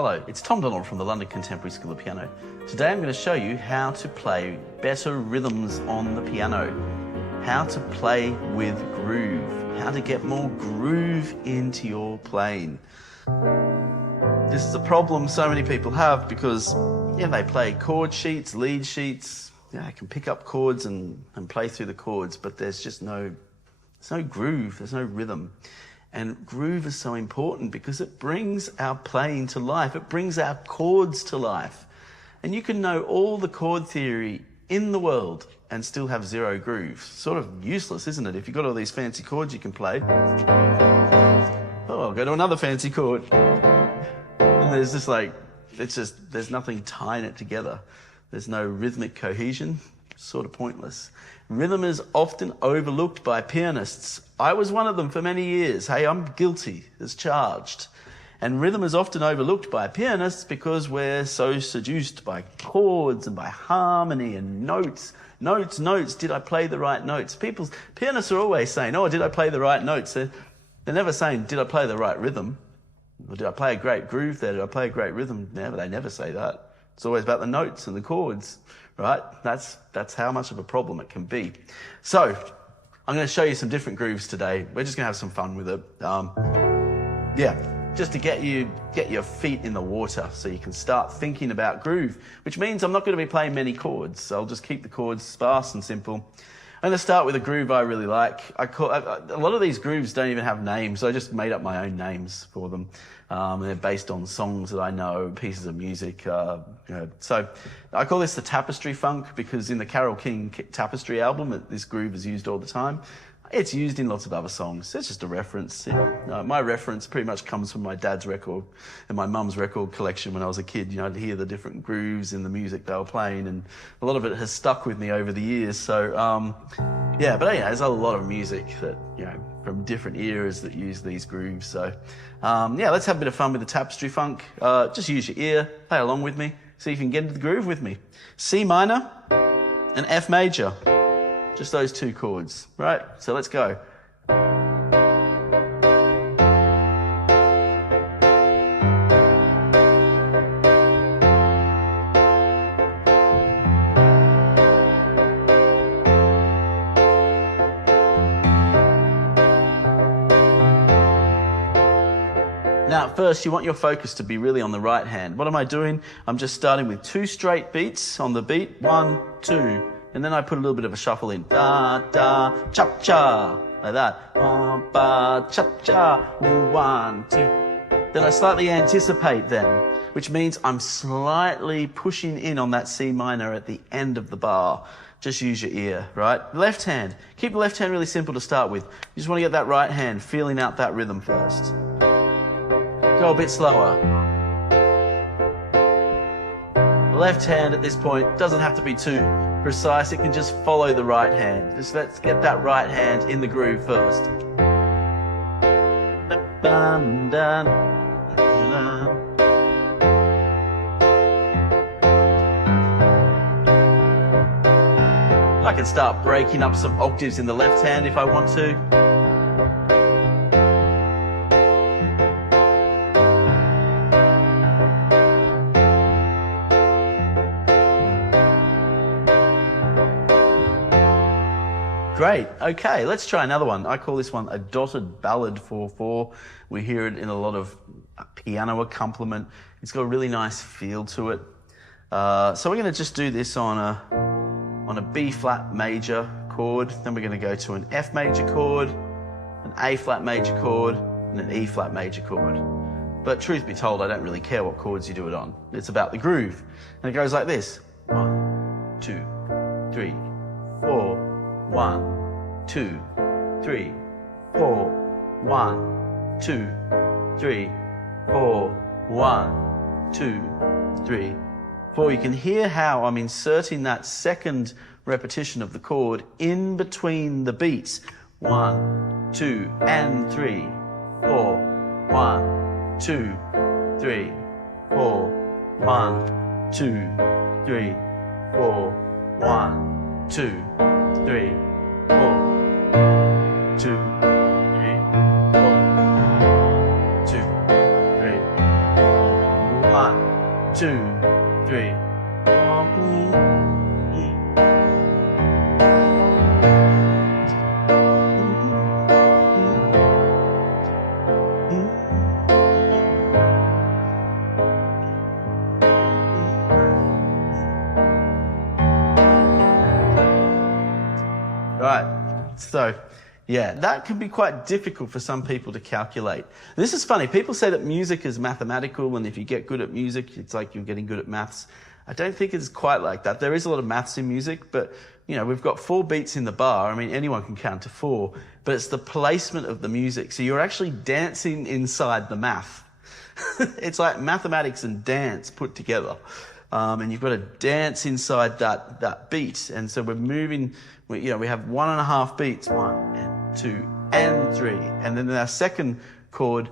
Hello, it's Tom Donald from the London Contemporary School of Piano. Today I'm going to show you how to play better rhythms on the piano, how to play with groove, how to get more groove into your playing. This is a problem so many people have because they play chord sheets, lead sheets, they can pick up chords and play through the chords, but there's just no groove, there's no rhythm. And groove is so important because it brings our playing to life. It brings our chords to life. And you can know all the chord theory in the world and still have zero groove. Sort of useless, isn't it? If you've got all these fancy chords you can play. Oh, I'll go to another fancy chord. And there's just there's nothing tying it together. There's no rhythmic cohesion. Sort of pointless. Rhythm is often overlooked by pianists. I was one of them for many years. Hey, I'm guilty as charged. And rhythm is often overlooked by pianists because we're so seduced by chords and by harmony and notes. Notes. Did I play the right notes? Pianists are always saying, oh, did I play the right notes? They're never saying, did I play the right rhythm? Or did I play a great groove there? Did I play a great rhythm? They never say that. It's always about the notes and the chords, right? That's how much of a problem it can be. So I'm going to show you some different grooves today. We're just going to have some fun with it. Just to get your feet in the water so you can start thinking about groove, which means I'm not going to be playing many chords. So I'll just keep the chords sparse and simple. I'm going to start with a groove I really like. A lot of these grooves don't even have names, so I just made up my own names for them. They're based on songs that I know, pieces of music. So I call this the tapestry funk because in the Carole King Tapestry album, this groove is used all the time. It's used in lots of other songs. It's just a reference. My reference pretty much comes from my dad's record and my mum's record collection when I was a kid. I'd hear the different grooves in the music they were playing, and a lot of it has stuck with me over the years. So, there's a lot of music that, from different eras that use these grooves. So, let's have a bit of fun with the tapestry funk. Just use your ear, play along with me, see if you can get into the groove with me. C minor and F major. Just those two chords, right? So let's go. Now, at first, you want your focus to be really on the right hand. What am I doing? I'm just starting with 2 straight beats on the beat. 1, 2. And then I put a little bit of a shuffle in. Da, da, cha, cha. Like that. Ba, cha, cha. 1, 2. Then I slightly anticipate then, which means I'm slightly pushing in on that C minor at the end of the bar. Just use your ear, right? Left hand. Keep the left hand really simple to start with. You just want to get that right hand feeling out that rhythm first. Go a bit slower. The left hand at this point doesn't have to be too precise. It can just follow the right hand. Just let's get that right hand in the groove first. I can start breaking up some octaves in the left hand if I want to. Great. Okay, let's try another one. I call this one a dotted ballad 4/4. We hear it in a lot of piano accompaniment. It's got a really nice feel to it. So we're going to just do this on a B flat major chord. Then we're going to go to an F major chord, an A flat major chord, and an E flat major chord. But truth be told, I don't really care what chords you do it on. It's about the groove. And it goes like this. 1, 2, 3, 4. 1, 2, 3, 4. 1, 2, 3, 4. 1, 2, 3, 4. You can hear how I'm inserting that second repetition of the chord in between the beats. 1, 2, and 3, 4. 1, 2, 3, 4. 1, 2, 3, 4. 1, 2, 3, 4. 2, 3, 4. 2, 3, 4. 1, 2, 3. Right, so yeah, that can be quite difficult for some people to calculate. This is funny, people say that music is mathematical, and if you get good at music, it's like you're getting good at maths. I don't think it's quite like that. There is a lot of maths in music, but you know, we've got 4 beats in the bar. I mean, anyone can count to 4, but it's the placement of the music. So you're actually dancing inside the math. It's like mathematics and dance put together. And you've got to dance inside that beat. And so we're moving, we have 1.5 beats, 1 and 2 and 3. And then our second chord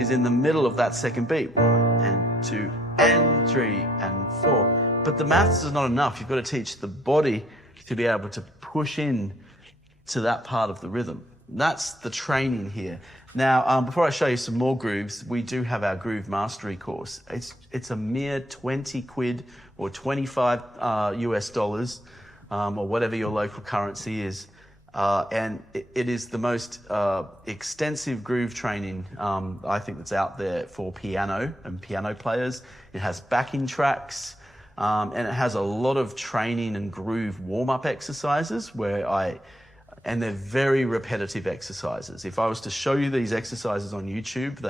is in the middle of that second beat, 1 and 2 and 3 and 4. But the maths is not enough. You've got to teach the body to be able to push in to that part of the rhythm. That's the training here. Now, before I show you some more grooves, we do have our groove mastery course. It's a mere 20 quid or 25 US dollars, or whatever your local currency is. And it is the most extensive groove training, I think, that's out there for piano and piano players. It has backing tracks, and it has a lot of training and groove warm-up exercises and they're very repetitive exercises. If I was to show you these exercises on YouTube,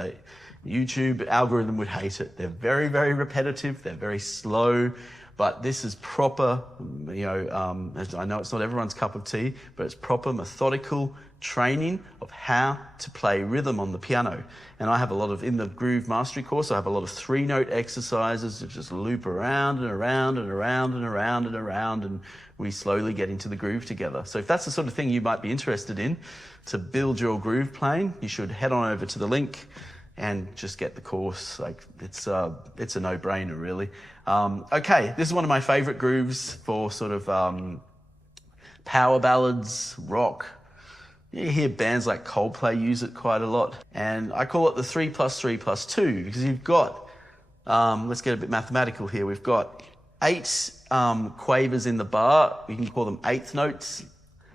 YouTube algorithm would hate it. They're very, very repetitive. They're very slow. But this is proper, I know it's not everyone's cup of tea, but it's proper methodical training of how to play rhythm on the piano. And I have in the groove mastery course, I have a lot of 3-note exercises that just loop around and around and around and around and around, and we slowly get into the groove together. So if that's the sort of thing you might be interested in to build your groove playing, you should head on over to the link and just get the course. It's a no-brainer, really. Okay, this is one of my favorite grooves for sort of power ballads, rock. You hear bands like Coldplay use it quite a lot. And I call it the 3+3+2 because you've got, let's get a bit mathematical here. We've got 8 quavers in the bar. You can call them eighth notes.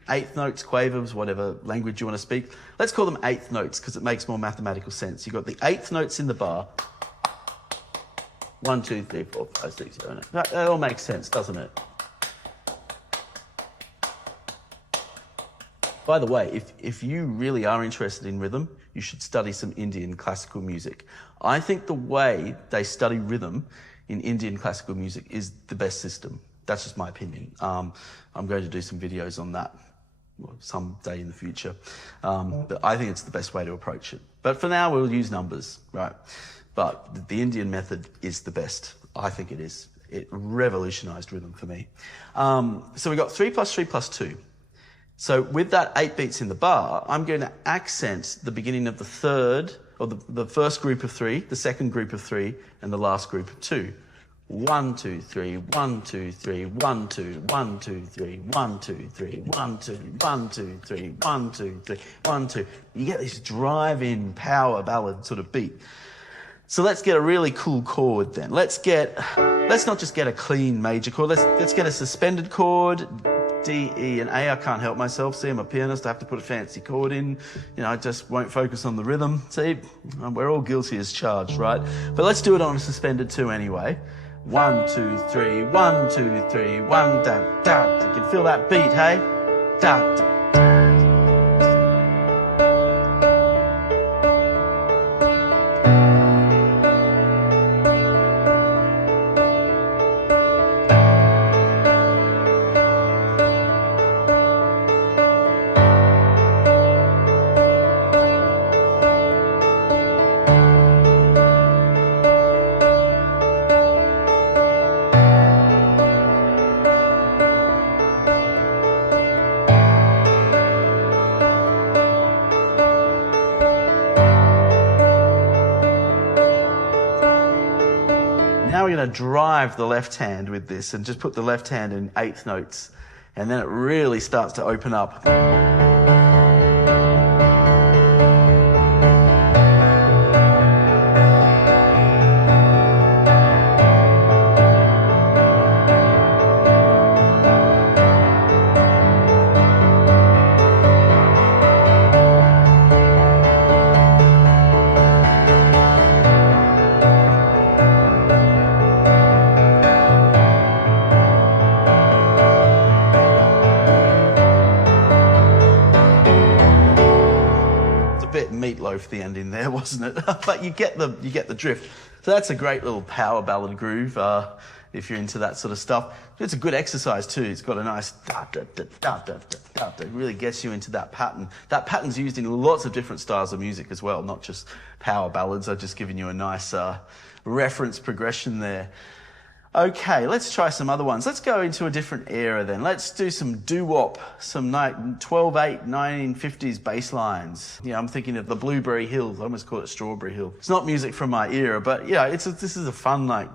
Eighth notes, quavers, whatever language you want to speak. Let's call them eighth notes because it makes more mathematical sense. You've got the eighth notes in the bar. 1, 2, 3, 4, 5, 6, 7, 8. That all makes sense, doesn't it? By the way, if you really are interested in rhythm, you should study some Indian classical music. I think the way they study rhythm in Indian classical music is the best system. That's just my opinion. I'm going to do some videos on that someday in the future. But I think it's the best way to approach it. But for now, we'll use numbers, right? But the Indian method is the best. I think it is. It revolutionized rhythm for me. So we got 3+3+2. So with that 8 beats in the bar, I'm going to accent the beginning of the third, or the first group of 3, the second group of 3, and the last group of 2. 1, 2, 3, 1, 2, 3, 1, 2, 1, 2, 3, 1, 2, 3, 1, 2, 1, 2, 3, 1, 2, 3, 1, 2. You get this drive-in power ballad sort of beat. So let's get a really cool chord then. Let's not just get a clean major chord. Let's get a suspended chord. D, E, and A. I can't help myself. See, I'm a pianist. I have to put a fancy chord in. I just won't focus on the rhythm. See, we're all guilty as charged, right? But let's do it on a suspended 2 anyway. 1, 2, 3, 1, 2, 3, 1, da, da. You can feel that beat, hey? Da, da. Now we're going to drive the left hand with this and just put the left hand in 8th notes, and then it really starts to open up. Meatloaf the ending there, wasn't it? But you get the drift. So that's a great little power ballad groove if you're into that sort of stuff. It's a good exercise too. It's got a nice da da da da da da da. It really gets you into that pattern. That pattern's used in lots of different styles of music as well, not just power ballads. I've just given you a nice reference progression there. Okay, let's try some other ones. Let's go into a different era then. Let's do some doo-wop, some 12/8, 1950s bass lines. Yeah, I'm thinking of the Blueberry Hill. I almost call it Strawberry Hill. It's not music from my era, but yeah, this is a fun, light,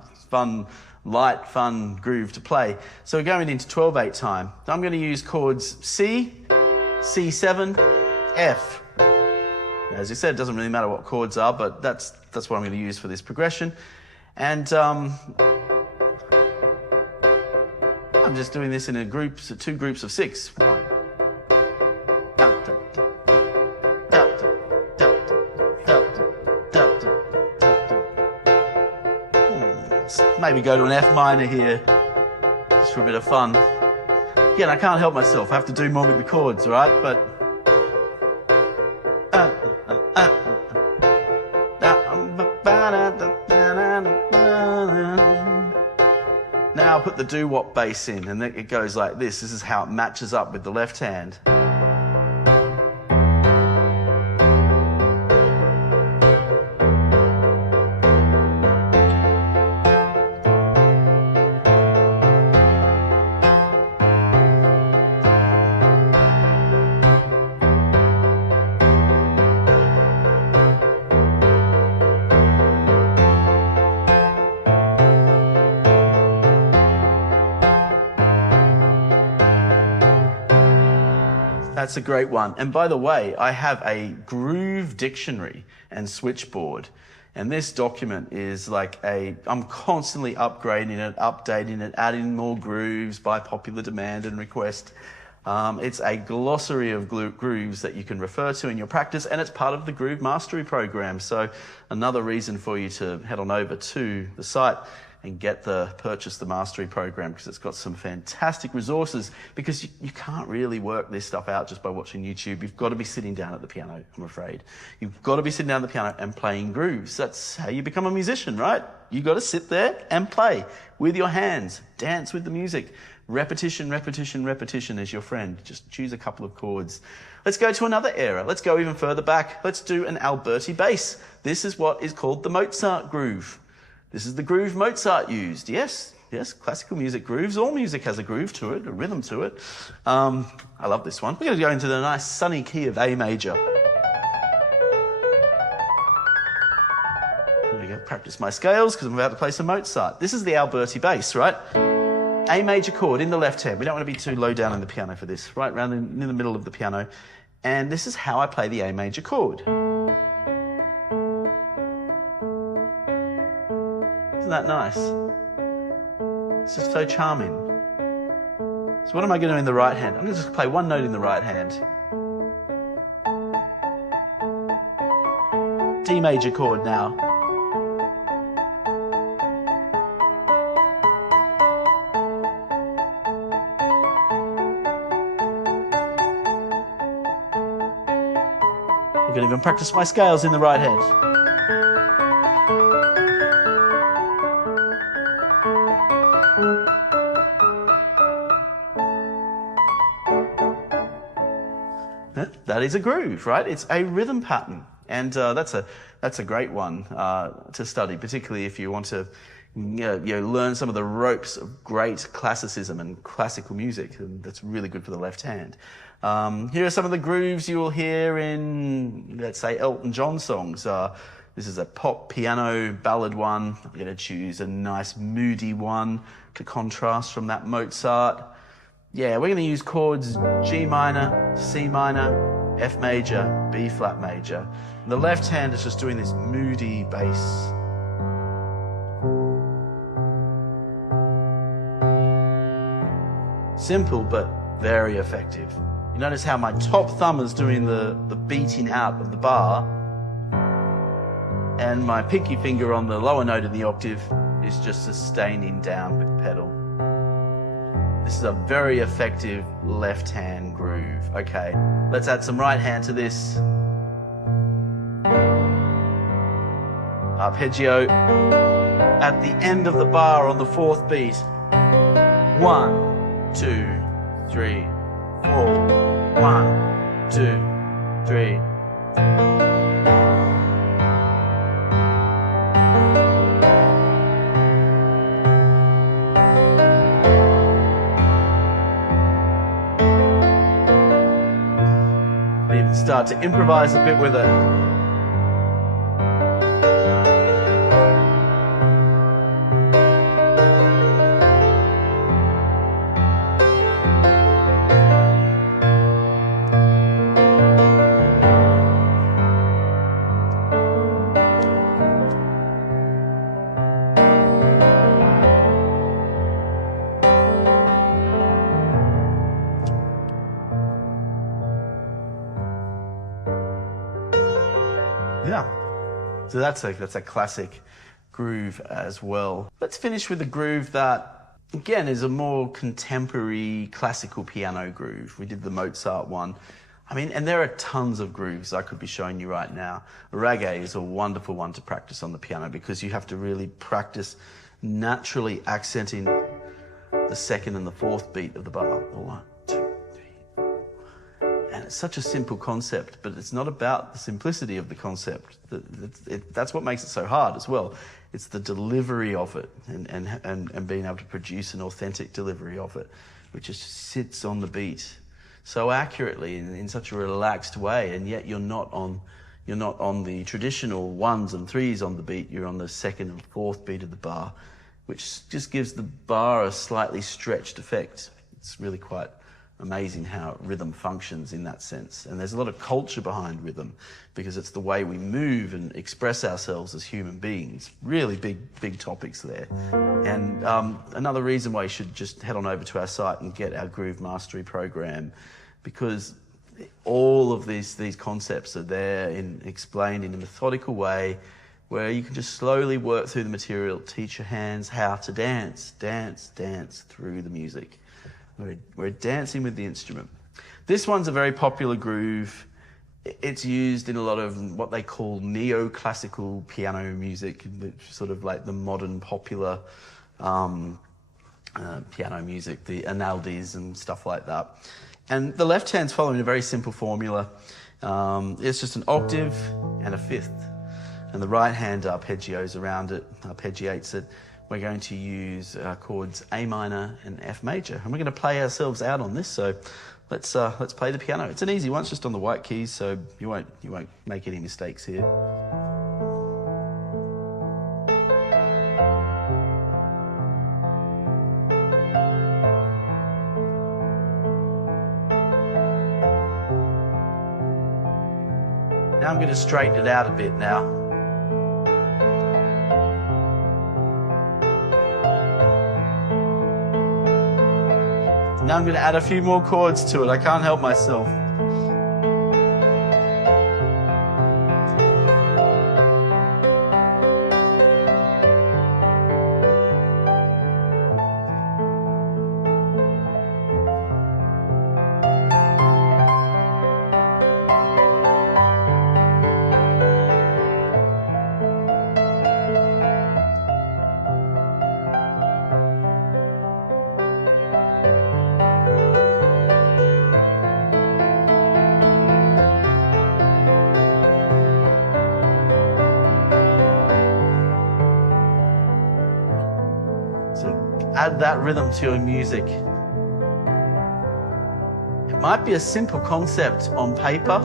fun groove to play. So we're going into 12/8 time. I'm going to use chords C, C7, F. As you said, it doesn't really matter what chords are, but that's what I'm going to use for this progression. And I'm just doing this in two groups of 6. Maybe go to an F minor here, just for a bit of fun. Again, I can't help myself. I have to do more with the chords, right? But now I'll put the doo-wop bass in, and it goes like this. This is how it matches up with the left hand. That's a great one. And by the way, I have a groove dictionary and switchboard. And this document is like I'm constantly upgrading it, updating it, adding more grooves by popular demand and request. It's a glossary of grooves that you can refer to in your practice, and it's part of the Groove Mastery program. So another reason for you to head on over to the site and purchase the Mastery program, because it's got some fantastic resources, because you can't really work this stuff out just by watching YouTube. You've got to be sitting down at the piano, I'm afraid. You've got to be sitting down at the piano and playing grooves. That's how you become a musician, right? You've got to sit there and play with your hands, dance with the music. Repetition, repetition, repetition is your friend. Just choose a couple of chords. Let's go to another era. Let's go even further back. Let's do an Alberti bass. This is what is called the Mozart groove. This is the groove Mozart used. Yes, classical music grooves. All music has a groove to it, a rhythm to it. I love this one. We're going to go into the nice sunny key of A major. There we go. Practice my scales because I'm about to play some Mozart. This is the Alberti bass, right? A major chord in the left hand. We don't want to be too low down in the piano for this. Right around in the middle of the piano. And this is how I play the A major chord. Isn't that nice? It's just so charming. So what am I going to do in the right hand? I'm going to just play one note in the right hand. D major chord now. I'm going to even practice my scales in the right hand. That is a groove, right? It's a rhythm pattern, and that's a great one to study, particularly if you want to learn some of the ropes of great classicism and classical music, and that's really good for the left hand. Here are some of the grooves you will hear in, let's say, Elton John songs. This is a pop piano ballad one. I'm going to choose a nice moody one to contrast from that Mozart. Yeah, we're going to use chords G minor, C minor, F major, B flat major. And the left hand is just doing this moody bass. Simple, but very effective. You notice how my top thumb is doing the beating out of the bar, and my pinky finger on the lower note in the octave is just sustaining down with the pedal. This is a very effective left hand groove. Okay, let's add some right hand to this. arpeggio at the end of the bar on the fourth beat. 1, 2, 3, 4. 1, 2, 3. You start to improvise a bit with it. Yeah, so that's a classic groove as well. Let's finish with a groove that, again, is a more contemporary classical piano groove. We did the Mozart one. I mean, and there are tons of grooves I could be showing you right now. Reggae is a wonderful one to practice on the piano because you have to really practice naturally accenting the second and the fourth beat of the bar. 1, 2, 3. And it's such a simple concept, but it's not about the simplicity of the concept. That's what makes it so hard as well. It's the delivery of it and being able to produce an authentic delivery of it, which just sits on the beat so accurately in such a relaxed way, and yet you're not on the traditional 1s and 3s on the beat. You're on the second and fourth beat of the bar, which just gives the bar a slightly stretched effect. It's really quite amazing how rhythm functions in that sense. And there's a lot of culture behind rhythm because it's the way we move and express ourselves as human beings. Really big topics there. And another reason why you should just head on over to our site and get our Groove Mastery program, because all of these concepts are there explained in a methodical way where you can just slowly work through the material, teach your hands how to dance through the music. We're dancing with the instrument. This one's a very popular groove. It's used in a lot of what they call neoclassical piano music, sort of like the modern popular piano music, the Analdis and stuff like that. And the left hand's following a very simple formula. It's just an octave and a fifth. And the right hand arpeggios around it, arpeggiates it. We're going to use chords A minor and F major, and we're going to play ourselves out on this. So let's play the piano. It's an easy one, it's just on the white keys, so you won't make any mistakes here. Now I'm going to straighten it out a bit now. Now I'm going to add a few more chords to it. I can't help myself. Add that rhythm to your music. It might be a simple concept on paper.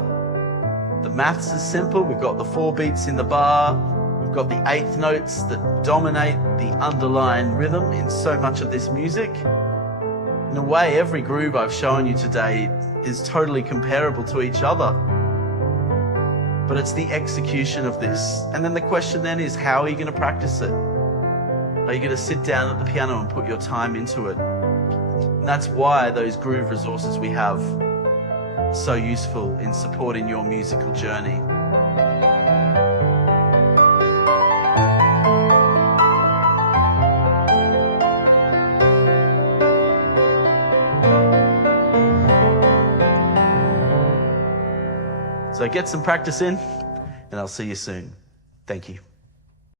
The maths is simple. We've got the 4 beats in the bar. We've got the eighth notes that dominate the underlying rhythm in so much of this music. In a way, every groove I've shown you today is totally comparable to each other. But it's the execution of this. And then the question then is, how are you going to practice it? Are you going to sit down at the piano and put your time into it? And that's why those groove resources we have are so useful in supporting your musical journey. So get some practice in, and I'll see you soon. Thank you.